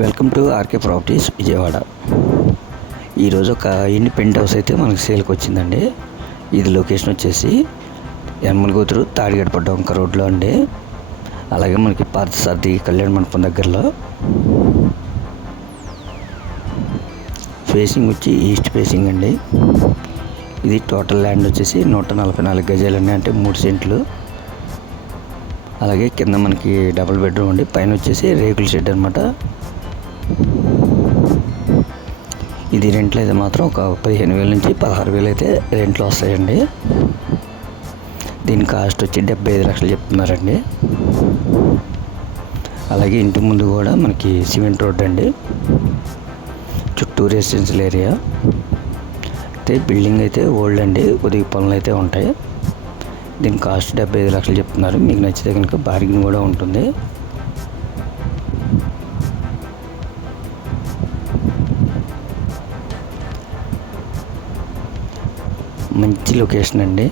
Welcome to RK properties Vijayawada. ఈరోజు ఒక independent house అయితే మనకు సేల్కి వచ్చిందండి. ఇది లొకేషన్ వచ్చేసి యనమలగూతురు తాడిగడప డొంక రోడ్లో అండి. అలాగే మనకి పార్థసారథి కళ్యాణ మండపం దగ్గరలో. ఫేసింగ్ వచ్చి ఈస్ట్ ఫేసింగ్ అండి. ఇది టోటల్ ల్యాండ్ వచ్చేసి 144 గజాలండి, అంటే 3 సెంట్లు. అలాగే కింద మనకి డబుల్ బెడ్రూమ్ అండి, పైన వచ్చేసి రేకుల షెడ్ అనమాట. ఇది రెంట్లు అయితే మాత్రం ఒక 15,000 నుంచి 16,000 అయితే రెంట్లు వస్తాయండి. దీని కాస్ట్ వచ్చి 75 లక్షలు చెప్తున్నారండి. అలాగే ఇంటి ముందు కూడా మనకి సిమెంట్ రోడ్ అండి, చుట్టూ రెసిడెన్షియల్ ఏరియా. అయితే బిల్డింగ్ అయితే ఓల్డ్ అండి, కొద్దిగా పనులు అయితే ఉంటాయి. దీని కాస్ట్ 75 లక్షలు చెప్తున్నారు. మీకు నచ్చితే కనుక బార్గెన్ కూడా ఉంటుంది. మంచి లొకేషన్ అండి.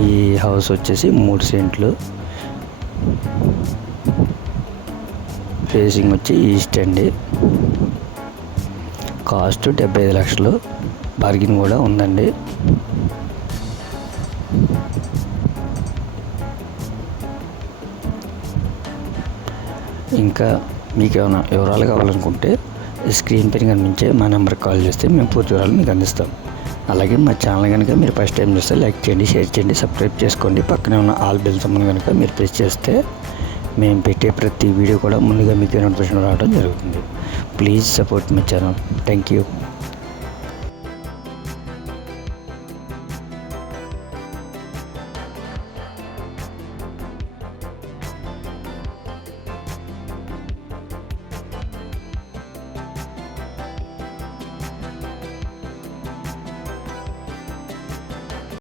ఈ హౌస్ వచ్చేసి 3 సెంట్లు. ఫేసింగ్ వచ్చి ఈస్ట్ అండి. కాస్ట్ 75 లక్షలు, బార్గెన్ కూడా ఉందండి. ఇంకా మీకు ఏమైనా వివరాలు కావాలనుకుంటే స్క్రీన్ పైన కనిపించే మా నెంబర్కి కాల్ చేస్తే మేము పూర్తి వివరాలు మీకు అందిస్తాం. అలాగే మా ఛానల్ కనుక మీరు ఫస్ట్ టైం చూస్తే లైక్ చేయండి, షేర్ చేయండి, సబ్స్క్రైబ్ చేసుకోండి. పక్కనే ఉన్న ఆల్ బెల్ సింబల్ కనుక మీరు ప్రెస్ చేస్తే మేము పెట్టే ప్రతి వీడియో కూడా ముందుగా మీకు నోటిఫికేషన్ రావడం జరుగుతుంది. Please support my channel. Thank you.